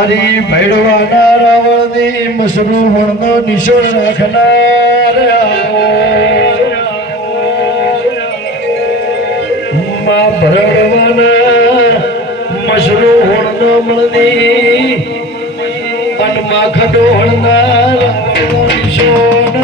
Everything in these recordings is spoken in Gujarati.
મારી ભેડવાના રાવણની મસરૂ હણનો નિશોળ રાખનારમાં ભરડવાના મસરૂ હણનો મળની અને માખડો રાવણનો નિશોળ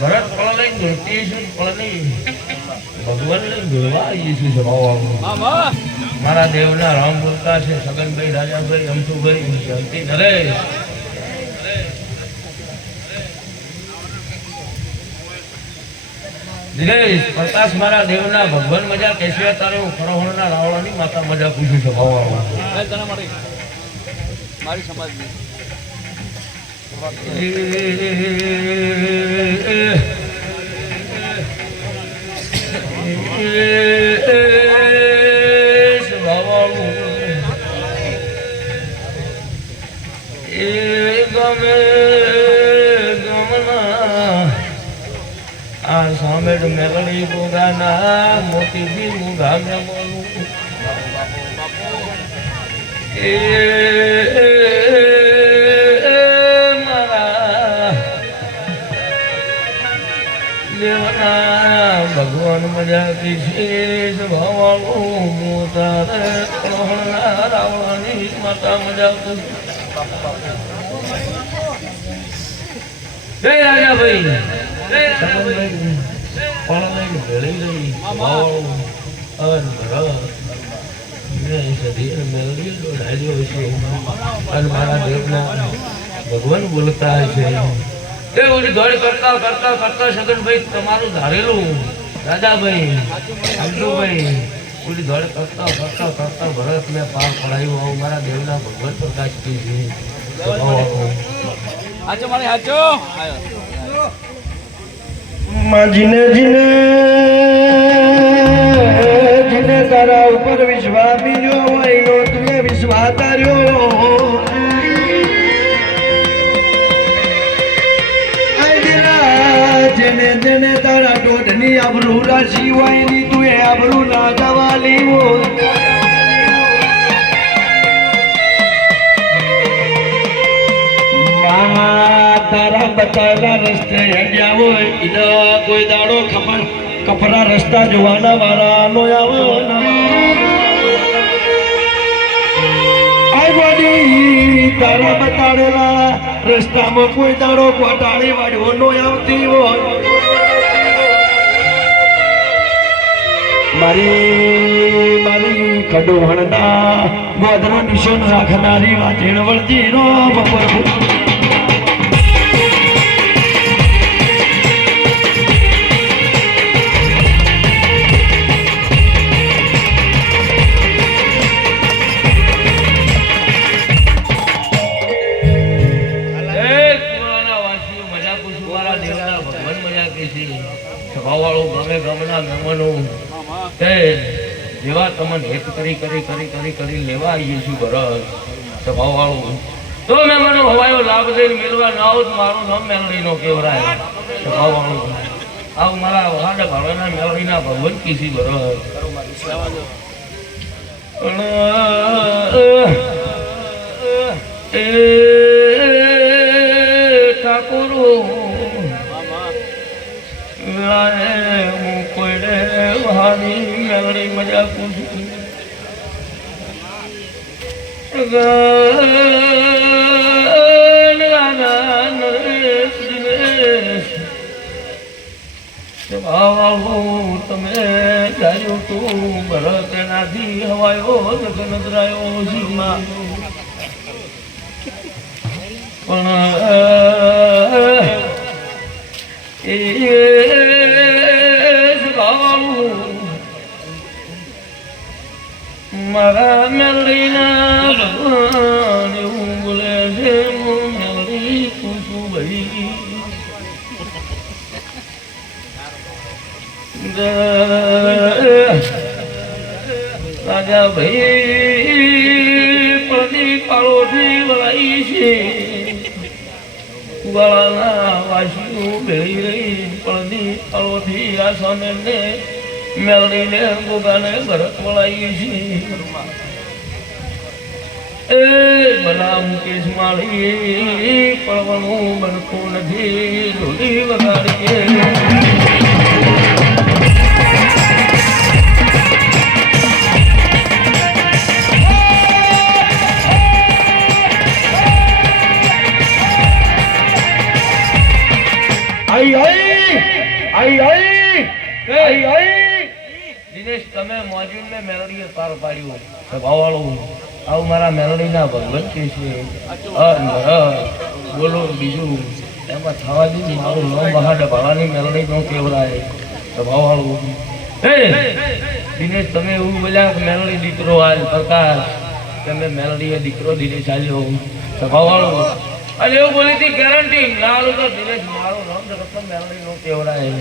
ભરત આવીએ. મારા દેવના રામ બોલતા છે સગનભાઈ રાજાભાઈ અમથુભાઈ શાંતિ નરેશ. દિનેશ પ્રકાશ મારા દેવના ભગવાન મજા કેશવે તારે રાવણની માતા મજા પૂછું છું ભાવવા મારી સમાજની સામે મેલડી બોગાના મોતીજી મુગા મેં બોલું એ દેવના ભગવાન શેષ ભવાળું મોતારે કળહણના રાવણની માતા મજા જય રાજાભાઈ. પણ ભેળી રહી. ભવાળું અન ભરત ભગવાન બોલતા છે એ ઓલી દોડ કરતા કરતા કરતા, સગનભાઈ, તમારું ધારેલું. રાજાભાઈ અમદુભાઈ ઓલી ધોળે કરતા કરતા કરતા ભરત મેં પાર પડાયું. આવું મારા દેવના ભગવાન પ્રકાશ કી છે. હાચો મારે હાચો આયો જીને જીને જીને તારા રસ્તે હેડ્યા હોય, ઈના કોઈ દાડો ખબર કપરા રસ્તા જોવાના મારા નો આવડી તારા બતાડેલા રસ્તામાં કોઈ દાડો કોટાળી વાળ્યો નો આવતી હોય. મારી મારી ખડોહણના ગોધરો નિશાન રાખનારી વાચેણ વળતી રો બપોર તમને હેત કરી કરી કરી કરી કરી લેવા આવીએ છું બરસ સભા વાળું તો મેં મને હવાયો લાભ દઈને મેળવા ના આવું મારું નામ મેલડી નો કેવરાય સભા વાળું આવું મારા વાડ ભાડોના મેલડીના ભગવન કીસી એ ઠાકોરો. કોઈને વહાની મજા પૂછું. તમે ધાર્યું તું. ભરત એનાથી હવાયો નજરાયો સીમા પણ મારા મેલડીના મેળવીને ગોગાને ભરત વળાવી છીએ. એ ભલા મુકેશ માળી પડવાનું બનતું નથી ઢોલી વગાડીએ. આઈ આઈ આઈ આઈ આઈ આઈ. દિનેશ, તમે મોજૂદ ને મેલોડીએ પાર પાડ્યું ભાવાળું આવું મારા મેલોડીના ભગવાન કે છે. બોલો, બીજું. એમાં થવા દીધું મારું નામ બહાર ભાવાની મેલોડી નો કેવડાય ભાવાળું હે, દિનેશ, તમે એવું બોલ્યા મેલોડી દીકરો આજ પ્રકાશ. તમે મેલોડીએ દીકરો દિનેશ આવ્યો તો ભાવાળું અને એવું બોલી હતી ગેરંટી લાલું તો દિનેશ, મારું નામ રતન મેલોડી નો કેવડાય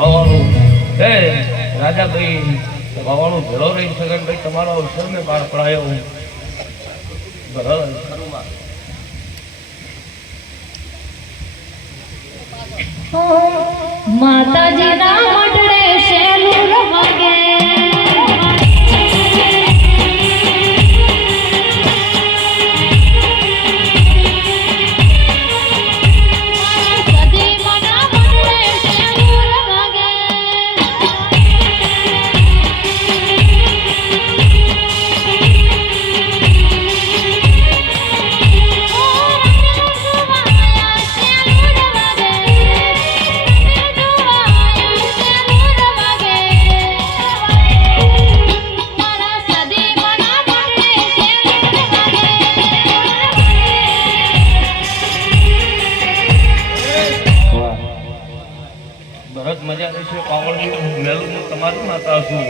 ભાવાળું રાજાભાઈ ભાવાળું ભેળો રહી સગનભાઈ તમારો અવસર મેં પાર પડાયો બરાબર. માતાજીના મઢડે સેલું વાગે ભરત મજા રહેશે પાવળિયું મેલું તમારી માતા છું.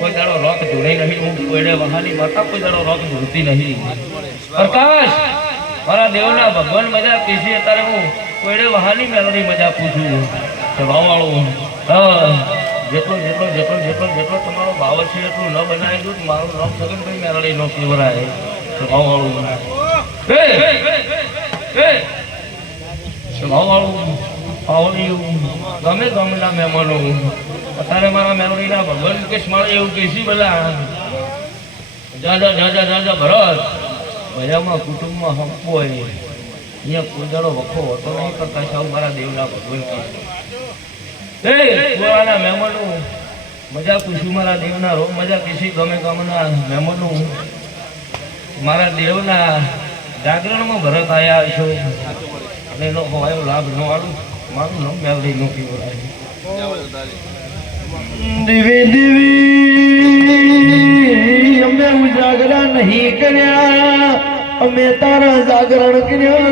કોઈ દાડો રોક ધૂણી નહીં. હું કોઈને વહાની માતા, કોઈ દાડો રોક ધૂળતી નહીં. પ્રકાશ, મારા દેવના ભગવાન મજા પીસી અત્યારે હું કોઈને વહાની મેલની મજા પૂછું હા. જેટલો જેટલો જેટલો જેટલો જેટલો તમારો ભાવ છે, એટલું ન બનાવી દઉં મારું નામ સગનભાઈ મેલોડી નો કેવરાય. સ્વભાવવાળું હે. પાવલિયું ગમે ગમેના મહેમાનો અત્યારે મારા મેમરીના ભગવાન મુકેશ માળે એવું કહેશી બધા જાજા જાજા જાજા ભરત બજારમાં કુટુંબમાં હંપો હોય. અહીંયા કુદાડો વખો હોતો નહીં કરતા સાવ મારા દેવના ભગવાન કહે. એ કુવાના મહેમાનો મજા પૂછ્યું મારા દેવના રો મજા કીધી ગમે ગમના મહેમાનો મારા દેવના જાગરણમાં ભરત આવ્યા છો. અને એનો હવાયો લાભ ન આલું. મારું નામ મેલડી દિવી દિવી અમે ઉજાગરા નહીં કર્યા. અમે તારા જાગરણ કર્યો.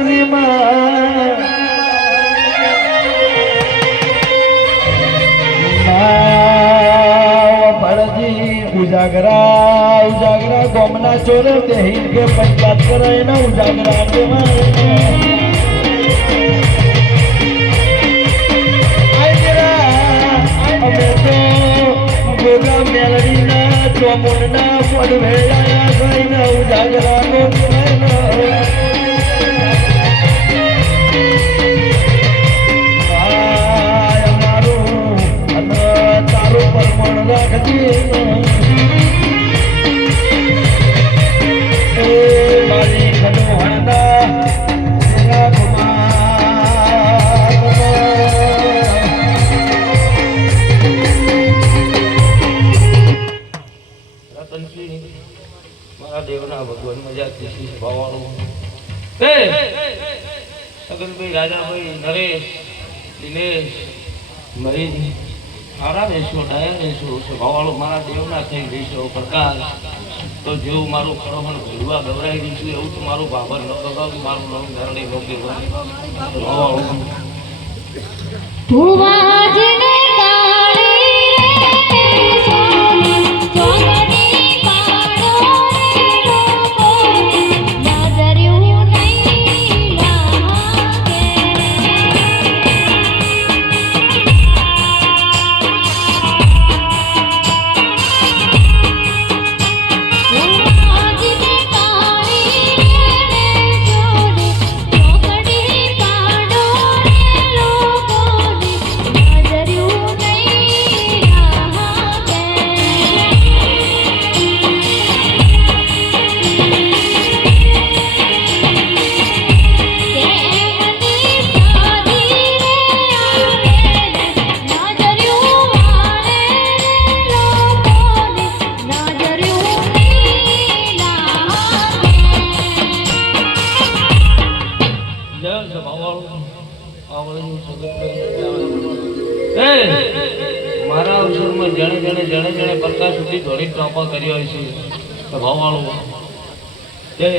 ના, ઉજાગરા ઉજાગરા ગોમના ચોરે કે પંચાયત કરે એના ઉજાગરા કેવાય ગોગા મેલડીના ચોમુંડના પડવેળાયા થઈને ઉજાગરાનો રાખજે. સ્વભાવવાળો મારા દેવના થઈ રહેશો પ્રકાશ તો જેવું મારું ખરોખર ભૂલવા ગભરાઈ દઈશું એવું તો મારું બાબર ન ગગાવું મારું નામ ધરણી રે, સોની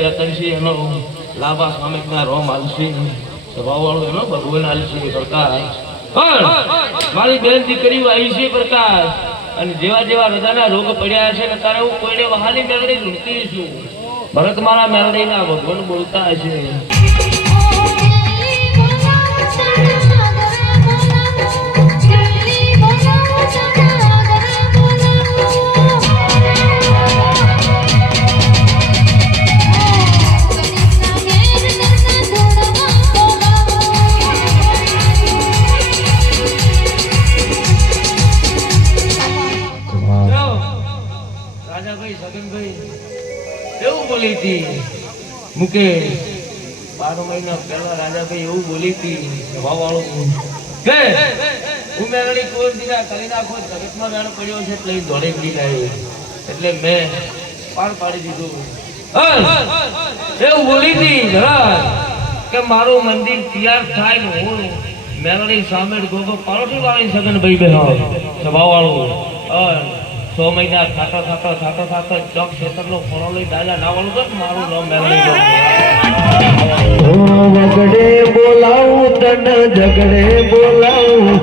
રતનસિંહ એનો ભગવાન હાલશે પ્રકાશ. મારી બેન દીકરીઓ આવી છે પ્રકાશ. અને જેવા જેવા હૃદયના રોગ પડ્યા છે ને તારે હું કોઈને વહાલી મેળવી છું ભરત મારા મેળવીના ભગવાન બોલતા હશે. મુકેશ બાર મહિના પહેલા રાજાભાઈ એવું બોલી હતી, વાવાળું કે મેં પાર પાડી દીધું. એવું બોલી હતી કે મારું મંદિર તૈયાર થાય ને હું મેલડી સામે ગોગો પારોઠી વાળી સગનભાઈ બેહો. સભા વાળું સો મહિના સાતો સાતો સાતો સાતો ચોક ક્ષેત્રનો ફળો લઈ દાદા ના વાળું તો મારું નામ મેળવી વગડે બોલાવું તન ઝગડે બોલાવું.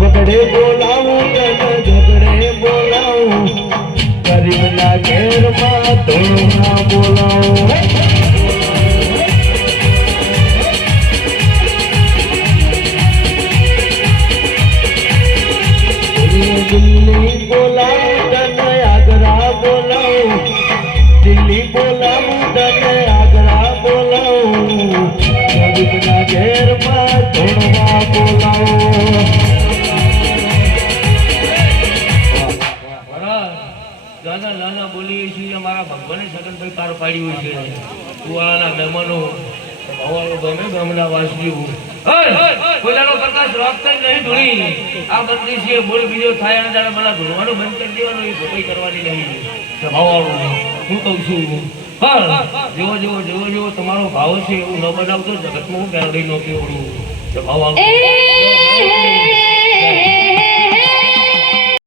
વગડે બોલાવું તન ઝગડે બોલાવું. ગરીબના ઘેરમાં ધોળા બોલાવું. નાના નાના બોલીએ છીએ મારા ભગવાને સગનભાઈ પાર પાડ્યું છે. કુવાળાના મહેમાનો ભવાળો ગમે ગામના વાસીઓ. થાય અને તારે મને બંધ કરી દેવાનું કરવાની નહીં. ભવાળો, હું કહું છું જેવો જેવો જેવો જેવો તમારો ભાવ છે, એવું ન બનાવતો, જગતમાં હું મેળવી નો ઓળું ભવાળો. એ